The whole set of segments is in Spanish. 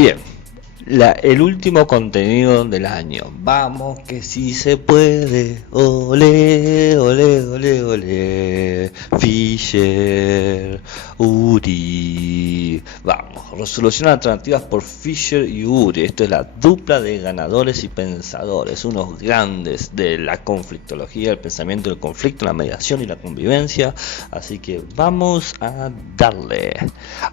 Bien, el último contenido del año. Vamos que sí se puede. Ole, ole, ole, ole. Fisher, Uri. Vamos, resolución alternativas por Fisher y Uri. Esto es la dupla de ganadores y pensadores, unos grandes de la conflictología, el pensamiento del conflicto, la mediación y la convivencia. Así que vamos a darle.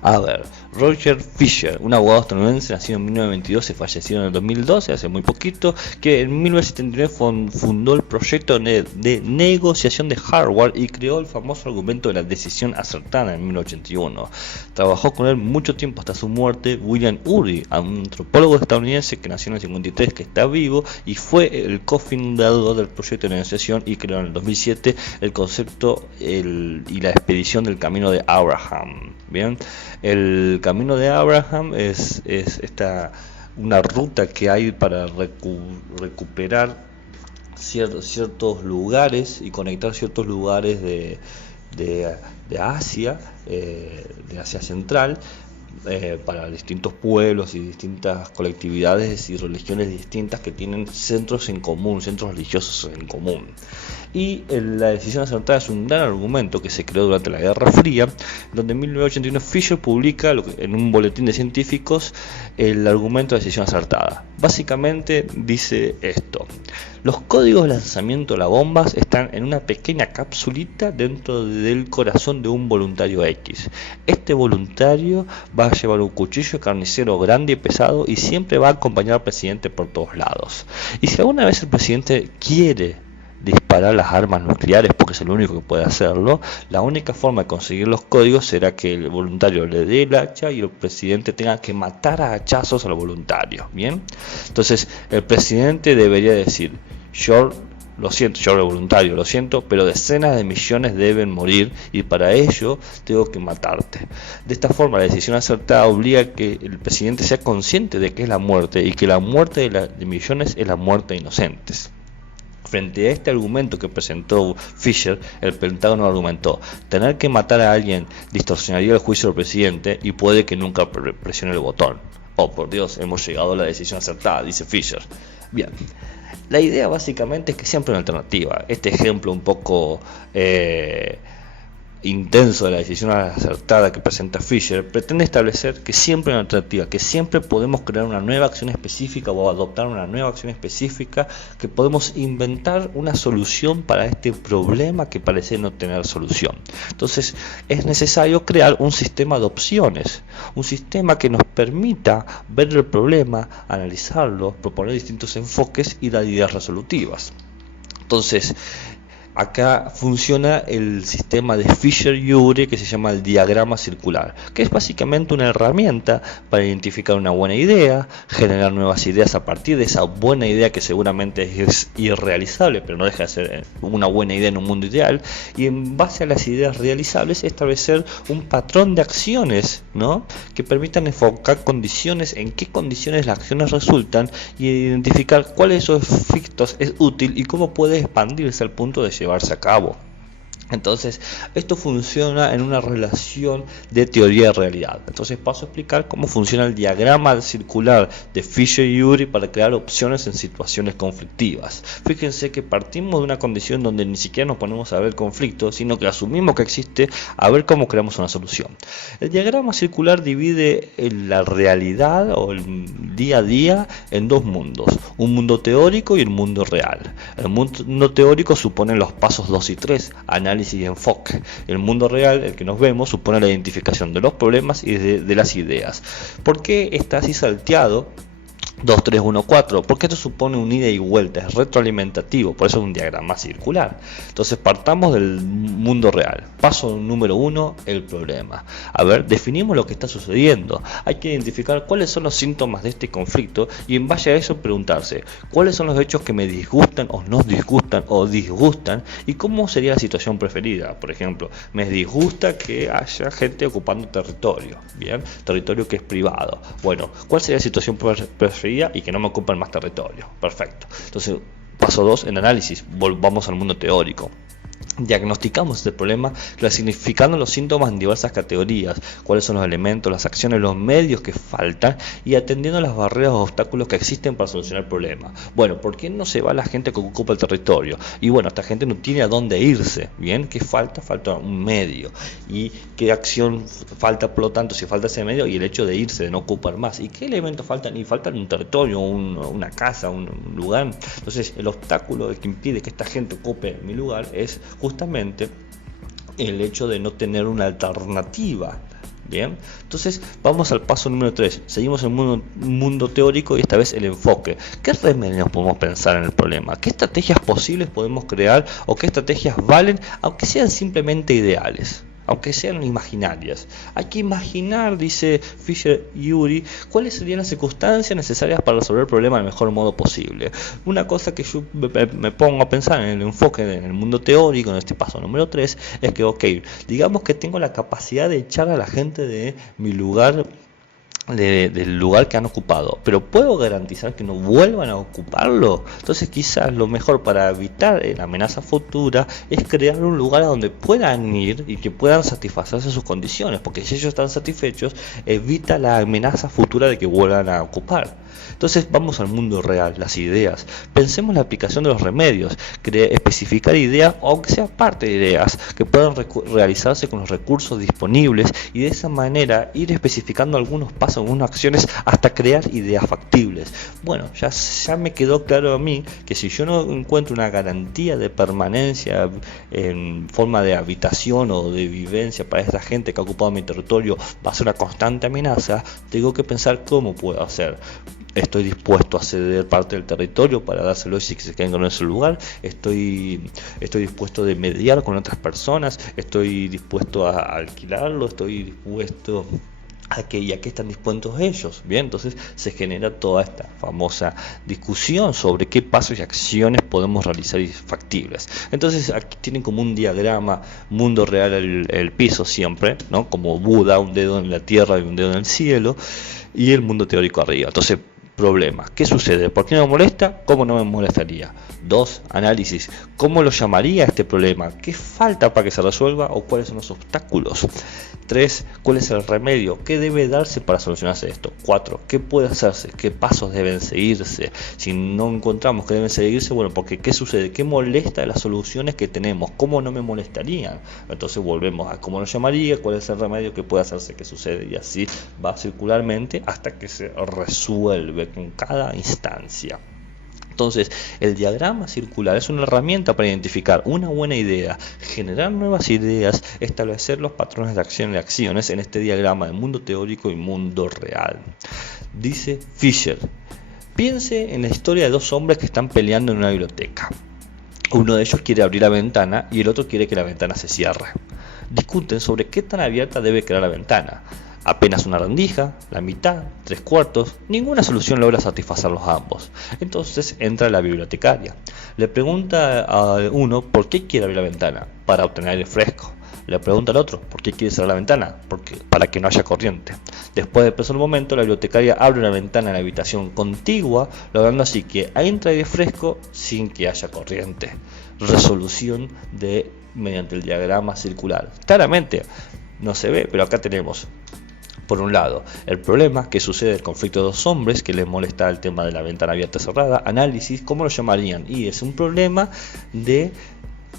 A ver, Roger Fisher, un abogado estadounidense nacido en 1922 y fallecido en el 2012, hace muy poquito, que en 1979 fundó el proyecto de negociación de Harvard y creó el famoso argumento de la decisión acertada en 1981. Trabajó con él mucho tiempo hasta su muerte. William Ury, un antropólogo estadounidense que nació en el 53, que está vivo y fue el cofundador del proyecto de negociación y creó en el 2007 el concepto y la expedición del camino de Abraham. Bien, el camino de Abraham es una ruta que hay para recuperar ciertos lugares y conectar ciertos lugares de Asia, de Asia Central, para distintos pueblos y distintas colectividades y religiones distintas que tienen centros en común, centros religiosos en común. Y la decisión acertada es un gran argumento que se creó durante la Guerra Fría, donde en 1981 Fisher publica en un boletín de científicos el argumento de decisión acertada. Básicamente dice esto: los códigos de lanzamiento de las bombas están en una pequeña capsulita dentro del corazón de un voluntario X. Este voluntario va a llevar un cuchillo carnicero grande y pesado y siempre va a acompañar al presidente por todos lados. Y si alguna vez el presidente quiere disparar las armas nucleares, porque es el único que puede hacerlo, la única forma de conseguir los códigos será que el voluntario le dé el hacha y el presidente tenga que matar a hachazos al voluntario. Bien, entonces el presidente debería decir: yo lo siento, yo el voluntario lo siento, pero decenas de millones deben morir y para ello tengo que matarte. De esta forma, la decisión acertada obliga a que el presidente sea consciente de que es la muerte y que la muerte de millones es la muerte de inocentes. Frente a este argumento que presentó Fisher, el Pentágono argumentó: tener que matar a alguien distorsionaría el juicio del presidente y puede que nunca presione el botón. Oh, por Dios, hemos llegado a la decisión acertada, dice Fisher. Bien, la idea básicamente es que siempre hay una alternativa. Este ejemplo un poco intenso de la decisión acertada que presenta Fisher pretende establecer que siempre hay una alternativa, que siempre podemos crear una nueva acción específica o adoptar una nueva acción específica, que podemos inventar una solución para este problema que parece no tener solución. Entonces es necesario crear un sistema de opciones, un sistema que nos permita ver el problema, analizarlo, proponer distintos enfoques y dar ideas resolutivas. Entonces acá funciona el sistema de Fisher y Uri, que se llama el diagrama circular, que es básicamente una herramienta para identificar una buena idea, generar nuevas ideas a partir de esa buena idea que seguramente es irrealizable, pero no deja de ser una buena idea en un mundo ideal, y en base a las ideas realizables establecer un patrón de acciones, ¿no?, que permitan enfocar condiciones, en qué condiciones las acciones resultan, y identificar cuáles de esos efectos es útil y cómo puede expandirse al punto de llevarse a cabo. Entonces, esto funciona en una relación de teoría de realidad. Entonces paso a explicar cómo funciona el diagrama circular de Fisher y Uri para crear opciones en situaciones conflictivas. Fíjense que partimos de una condición donde ni siquiera nos ponemos a ver el conflicto, sino que asumimos que existe, a ver cómo creamos una solución. El diagrama circular divide la realidad o el día a día en dos mundos: un mundo teórico y el mundo real. El mundo teórico supone los pasos 2 y 3, análisis y enfoque. El mundo real, el que nos vemos, supone la identificación de los problemas y de las ideas. ¿Por qué está así salteado? 2, 3, 1, 4, porque esto supone un ida y vuelta, es retroalimentativo, por eso es un diagrama circular. Entonces partamos del mundo real. Paso número 1, el problema. A ver, definimos lo que está sucediendo. Hay que identificar cuáles son los síntomas de este conflicto y en base a eso preguntarse cuáles son los hechos que me disgustan o nos disgustan o disgustan y cómo sería la situación preferida. Por ejemplo, me disgusta que haya gente ocupando territorio, bien, territorio que es privado. Bueno, ¿cuál sería la situación preferida? Y que no me ocupen más territorio. Perfecto. Entonces, paso 2 en análisis. Volvamos al mundo teórico. Diagnosticamos este problema clasificando los síntomas en diversas categorías, cuáles son los elementos, las acciones, los medios que faltan y atendiendo las barreras o obstáculos que existen para solucionar el problema. Bueno, ¿por qué no se va la gente que ocupa el territorio? Y bueno, esta gente no tiene a dónde irse. Bien, ¿qué falta? Falta un medio. ¿Y qué acción falta, por lo tanto, si falta ese medio? Y el hecho de irse, de no ocupar más. ¿Y qué elementos faltan? Y faltan un territorio, una casa, un lugar. Entonces, el obstáculo que impide que esta gente ocupe mi lugar es justamente el hecho de no tener una alternativa. Bien, entonces vamos al paso número 3. Seguimos en un mundo teórico y esta vez el enfoque. ¿Qué remedios podemos pensar en el problema? ¿Qué estrategias posibles podemos crear o qué estrategias valen, aunque sean simplemente ideales? Aunque sean imaginarias. Hay que imaginar, dice Fisher y Uri, cuáles serían las circunstancias necesarias para resolver el problema del mejor modo posible. Una cosa que yo me pongo a pensar en el enfoque en el mundo teórico, en este paso número 3, es que, ok, digamos que tengo la capacidad de echar a la gente de mi lugar, del lugar que han ocupado, pero ¿puedo garantizar que no vuelvan a ocuparlo? Entonces quizás lo mejor para evitar la amenaza futura es crear un lugar a donde puedan ir y que puedan satisfacerse sus condiciones, porque si ellos están satisfechos, evita la amenaza futura de que vuelvan a ocupar. Entonces vamos al mundo real, las ideas. Pensemos en la aplicación de los remedios, especificar ideas, aunque sea parte de ideas, que puedan realizarse con los recursos disponibles y de esa manera ir especificando algunos pasos, algunas acciones hasta crear ideas factibles. Bueno, ya me quedó claro a mí que si yo no encuentro una garantía de permanencia en forma de habitación o de vivencia para esa gente que ha ocupado mi territorio, va a ser una constante amenaza, tengo que pensar cómo puedo hacer. Estoy dispuesto a ceder parte del territorio para dárselo y que se queden en ese lugar. Estoy dispuesto de mediar con otras personas. Estoy dispuesto a alquilarlo. Estoy dispuesto a que, y a qué están dispuestos ellos. Bien, entonces se genera toda esta famosa discusión sobre qué pasos y acciones podemos realizar factibles. Entonces aquí tienen como un diagrama, mundo real el piso siempre, ¿no? Como Buda, un dedo en la tierra y un dedo en el cielo, y el mundo teórico arriba. Entonces, problema. ¿Qué sucede? ¿Por qué no me molesta? ¿Cómo no me molestaría? 2. Análisis. ¿Cómo lo llamaría este problema? ¿Qué falta para que se resuelva o cuáles son los obstáculos? 3. ¿Cuál es el remedio? ¿Qué debe darse para solucionarse esto? 4. ¿Qué puede hacerse? ¿Qué pasos deben seguirse? Si no encontramos que deben seguirse, bueno, porque ¿qué sucede? ¿Qué molesta de las soluciones que tenemos? ¿Cómo no me molestarían? Entonces volvemos a cómo lo llamaría, cuál es el remedio, qué puede hacerse, qué sucede, y así va circularmente hasta que se resuelve con cada instancia. Entonces, el diagrama circular es una herramienta para identificar una buena idea, generar nuevas ideas, establecer los patrones de acción y acciones en este diagrama de mundo teórico y mundo real. Dice Fisher, piense en la historia de dos hombres que están peleando en una biblioteca. Uno de ellos quiere abrir la ventana y el otro quiere que la ventana se cierre. Discuten sobre qué tan abierta debe quedar la ventana. Apenas una rendija, la mitad, 3/4, ninguna solución logra satisfacerlos a ambos. Entonces entra la bibliotecaria. Le pregunta a uno por qué quiere abrir la ventana, para obtener aire fresco. Le pregunta al otro por qué quiere cerrar la ventana, para que no haya corriente. Después de pasar un momento, la bibliotecaria abre una ventana en la habitación contigua, logrando así que entre aire fresco sin que haya corriente. Resolución mediante el diagrama circular. Claramente no se ve, pero acá tenemos, por un lado, el problema que sucede el conflicto de dos hombres que les molesta el tema de la ventana abierta cerrada. Análisis, ¿cómo lo llamarían? Y es un problema de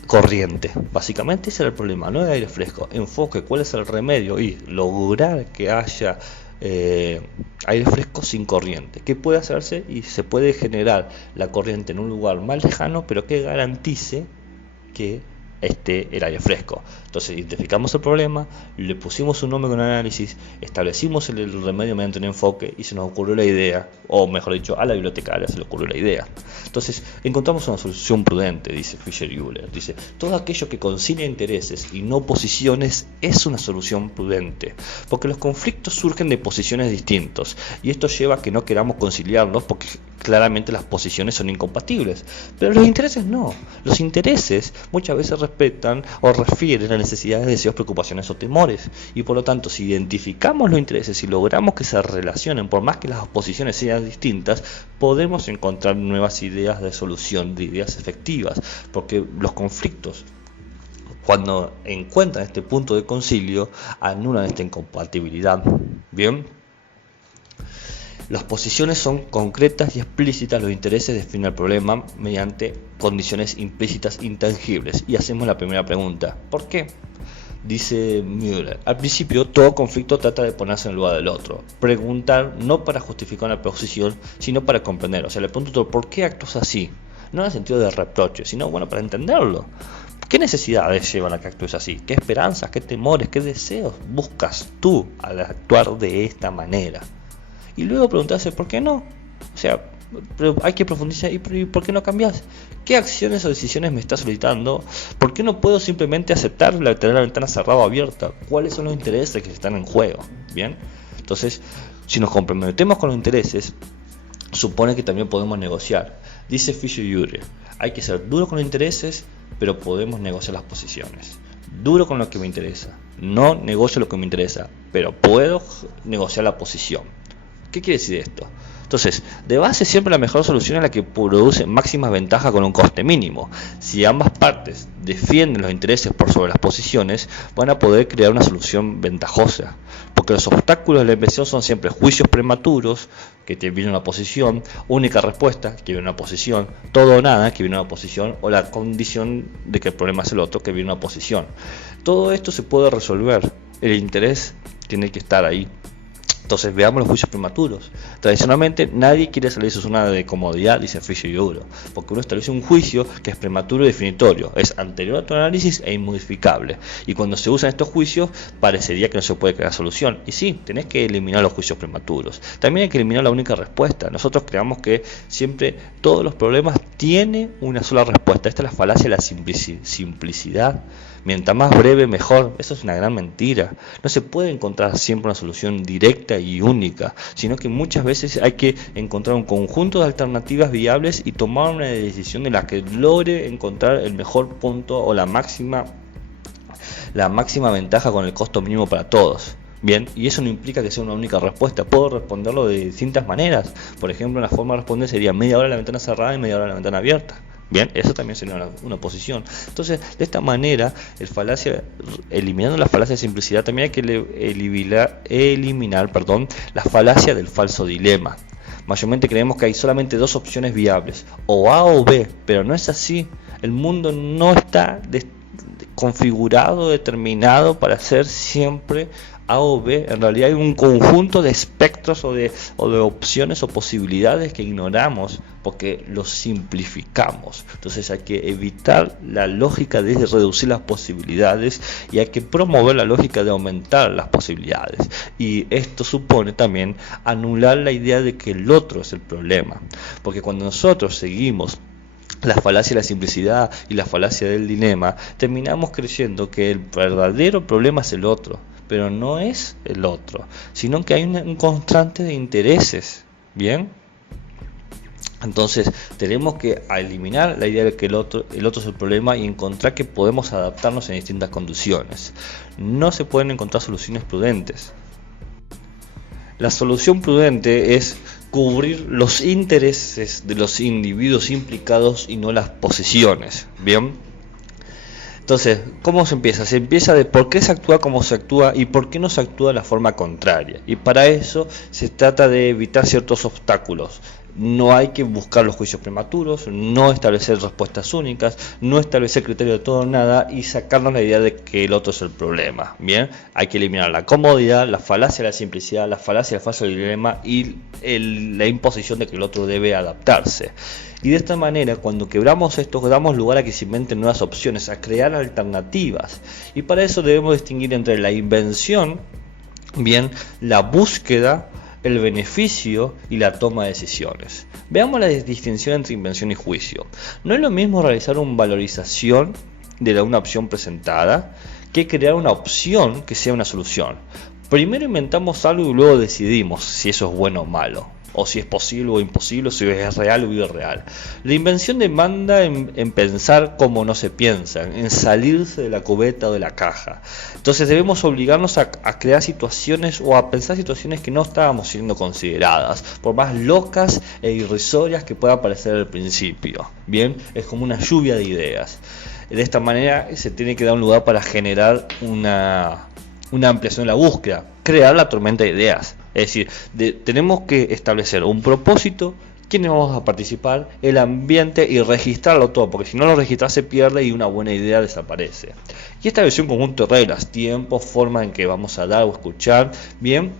corriente. Básicamente ese era el problema, no de aire fresco. Enfoque, ¿cuál es el remedio? Y lograr que haya aire fresco sin corriente. ¿Qué puede hacerse? Y se puede generar la corriente en un lugar más lejano, pero que garantice que esté el aire fresco. Entonces identificamos el problema, le pusimos un nombre con análisis, establecimos el remedio mediante un enfoque y se nos ocurrió la idea, o mejor dicho, a la bibliotecaria se le ocurrió la idea. Entonces encontramos una solución prudente, dice Fisher y Euler. Dice, todo aquello que concilia intereses y no posiciones es una solución prudente, porque los conflictos surgen de posiciones distintas y esto lleva a que no queramos conciliarlos porque claramente las posiciones son incompatibles, pero los intereses no. Los intereses muchas veces respetan o refieren a necesidades, deseos, preocupaciones o temores, y por lo tanto si identificamos los intereses y logramos que se relacionen, por más que las posiciones sean distintas, podemos encontrar nuevas ideas de solución, de ideas efectivas, porque los conflictos Cuando encuentran este punto de concilio, anulan esta incompatibilidad. Bien, las posiciones son concretas y explícitas, los intereses definen el problema mediante condiciones implícitas intangibles. Y hacemos la primera pregunta: ¿por qué? Dice Müller: al principio todo conflicto trata de ponerse en el lugar del otro, preguntar no para justificar una posición, sino para comprender. O sea, le pregunto ¿por qué actúas así? No en el sentido de reproche, sino bueno, para entenderlo. ¿Qué necesidades llevan a que actúes así? ¿Qué esperanzas, qué temores, qué deseos buscas tú al actuar de esta manera? Y luego preguntarse ¿por qué no? O sea, pero hay que profundizar. ¿Y por qué no cambias? ¿Qué acciones o decisiones me estás solicitando? ¿Por qué no puedo simplemente aceptar tener la ventana cerrada o abierta? ¿Cuáles son los intereses que están en juego? Bien, entonces, si nos comprometemos con los intereses, supone que también podemos negociar. Dice Fischer-Uyre: hay que ser duro con los intereses, pero podemos negociar las posiciones. Duro con lo que me interesa, no negocio lo que me interesa, pero puedo negociar la posición. ¿Qué quiere decir esto? Entonces, de base siempre la mejor solución es la que produce máximas ventajas con un coste mínimo. Si ambas partes defienden los intereses por sobre las posiciones, van a poder crear una solución ventajosa. Porque los obstáculos de la invención son siempre juicios prematuros, que te viene una posición, única respuesta, que viene una posición, todo o nada, que viene una posición, o la condición de que el problema es el otro, que viene una posición. Todo esto se puede resolver. El interés tiene que estar ahí. Entonces veamos los juicios prematuros. Tradicionalmente nadie quiere salir de su zona de comodidad, dice Fischer-Uyre, porque uno establece un juicio que es prematuro y definitorio, es anterior a tu análisis e inmodificable. Y cuando se usan estos juicios parecería que no se puede crear solución. Y sí, tenés que eliminar los juicios prematuros. También hay que eliminar la única respuesta. Nosotros creamos que siempre todos los problemas tienen una sola respuesta. Esta es la falacia de la simplicidad. Mientras más breve, mejor. Eso es una gran mentira. No se puede encontrar siempre una solución directa y única, sino que muchas veces hay que encontrar un conjunto de alternativas viables y tomar una decisión de la que logre encontrar el mejor punto o la máxima ventaja con el costo mínimo para todos. Bien, y eso no implica que sea una única respuesta. Puedo responderlo de distintas maneras. Por ejemplo, una forma de responder sería media hora la ventana cerrada y media hora la ventana abierta. Bien, eso también sería una posición. Entonces, de esta manera, eliminando la falacia de simplicidad, también hay que eliminar la falacia del falso dilema. Mayormente creemos que hay solamente dos opciones viables, o A o B, pero no es así. El mundo no está configurado, determinado para ser siempre A o B. En realidad hay un conjunto de espectros o de opciones o posibilidades que ignoramos porque los simplificamos. Entonces hay que evitar la lógica de reducir las posibilidades y hay que promover la lógica de aumentar las posibilidades. Y esto supone también anular la idea de que el otro es el problema, porque cuando nosotros seguimos la falacia de la simplicidad y la falacia del dilema, terminamos creyendo que el verdadero problema es el otro, pero no es el otro, sino que hay un constante de intereses. Bien, entonces tenemos que eliminar la idea de que el otro es el problema y encontrar que podemos adaptarnos en distintas condiciones. No se pueden encontrar soluciones prudentes. La solución prudente es cubrir los intereses de los individuos implicados y no las posiciones. Bien, entonces, ¿cómo se empieza? Se empieza de por qué se actúa como se actúa y por qué no se actúa de la forma contraria. Y para eso se trata de evitar ciertos obstáculos. No hay que buscar los juicios prematuros, no establecer respuestas únicas, no establecer criterio de todo o nada y sacarnos la idea de que el otro es el problema. Bien, hay que eliminar la comodidad, la falacia de la simplicidad, la falacia del falso dilema y la imposición de que el otro debe adaptarse. Y de esta manera, cuando quebramos esto, damos lugar a que se inventen nuevas opciones, a crear alternativas. Y para eso debemos distinguir entre la invención, bien, la búsqueda, el beneficio y la toma de decisiones. Veamos la distinción entre invención y juicio. No es lo mismo realizar una valorización de una opción presentada que crear una opción que sea una solución. Primero inventamos algo y luego decidimos si eso es bueno o malo, o si es posible o imposible, si es real o irreal. La invención demanda en pensar como no se piensa, en salirse de la cubeta o de la caja. Entonces debemos obligarnos a crear situaciones o a pensar situaciones que no estábamos siendo consideradas, por más locas e irrisorias que puedan parecer al principio. Bien, es como una lluvia de ideas. De esta manera se tiene que dar un lugar para generar una ampliación de la búsqueda, crear la tormenta de ideas. Es decir, tenemos que establecer un propósito, quiénes vamos a participar, el ambiente y registrarlo todo, porque si no lo registras se pierde y una buena idea desaparece. Y establecer un conjunto de reglas, tiempo, forma en que vamos a dar o escuchar, bien,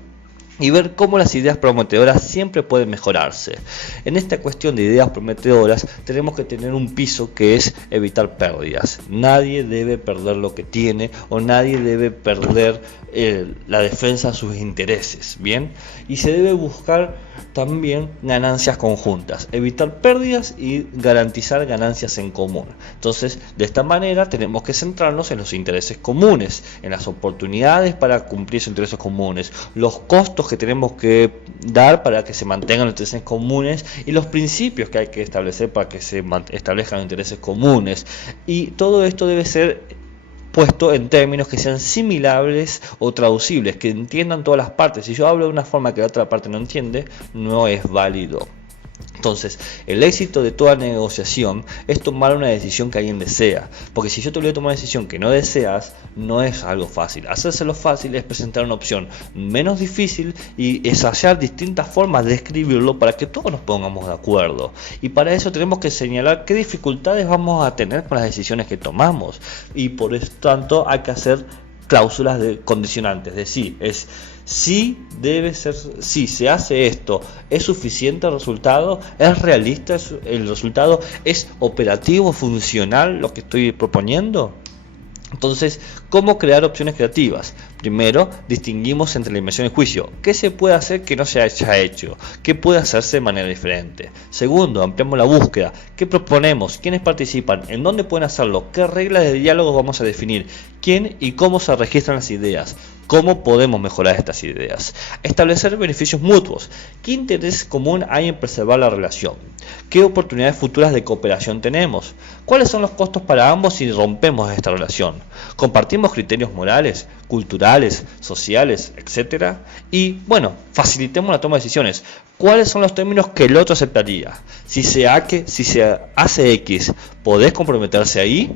y ver cómo las ideas prometedoras siempre pueden mejorarse. En esta cuestión de ideas prometedoras tenemos que tener un piso que es evitar pérdidas. Nadie debe perder lo que tiene o nadie debe perder la defensa de sus intereses, ¿bien? Y se debe buscar también ganancias conjuntas, evitar pérdidas y garantizar ganancias en común. Entonces, de esta manera tenemos que centrarnos en los intereses comunes, en las oportunidades para cumplir esos intereses comunes, los costos que tenemos que dar para que se mantengan los intereses comunes y los principios que hay que establecer para que se establezcan intereses comunes. Y todo esto debe ser puesto en términos que sean similares o traducibles, que entiendan todas las partes. Si yo hablo de una forma que la otra parte no entiende, no es válido. Entonces, el éxito de toda negociación es tomar una decisión que alguien desea, porque si yo te voy a tomar una decisión que no deseas, no es algo fácil. Hacérselo fácil es presentar una opción menos difícil y ensayar distintas formas de escribirlo para que todos nos pongamos de acuerdo. Y para eso tenemos que señalar qué dificultades vamos a tener con las decisiones que tomamos, y por eso tanto hay que hacer cláusulas de condicionantes, es decir, si debe ser, si se hace esto, ¿es suficiente el resultado? ¿Es realista el resultado? ¿Es operativo, funcional lo que estoy proponiendo? Entonces, ¿cómo crear opciones creativas? Primero, distinguimos entre la inversión y el juicio. ¿Qué se puede hacer que no se haya hecho? ¿Qué puede hacerse de manera diferente? Segundo, ampliamos la búsqueda. ¿Qué proponemos? ¿Quiénes participan? ¿En dónde pueden hacerlo? ¿Qué reglas de diálogo vamos a definir? ¿Quién y cómo se registran las ideas? ¿Cómo podemos mejorar estas ideas? Establecer beneficios mutuos. ¿Qué interés común hay en preservar la relación? ¿Qué oportunidades futuras de cooperación tenemos? ¿Cuáles son los costos para ambos si rompemos esta relación? ¿Compartimos criterios morales, culturales, sociales, etcétera? Y bueno, facilitemos la toma de decisiones. ¿Cuáles son los términos que el otro aceptaría? Si se hace X, ¿podés comprometerse ahí?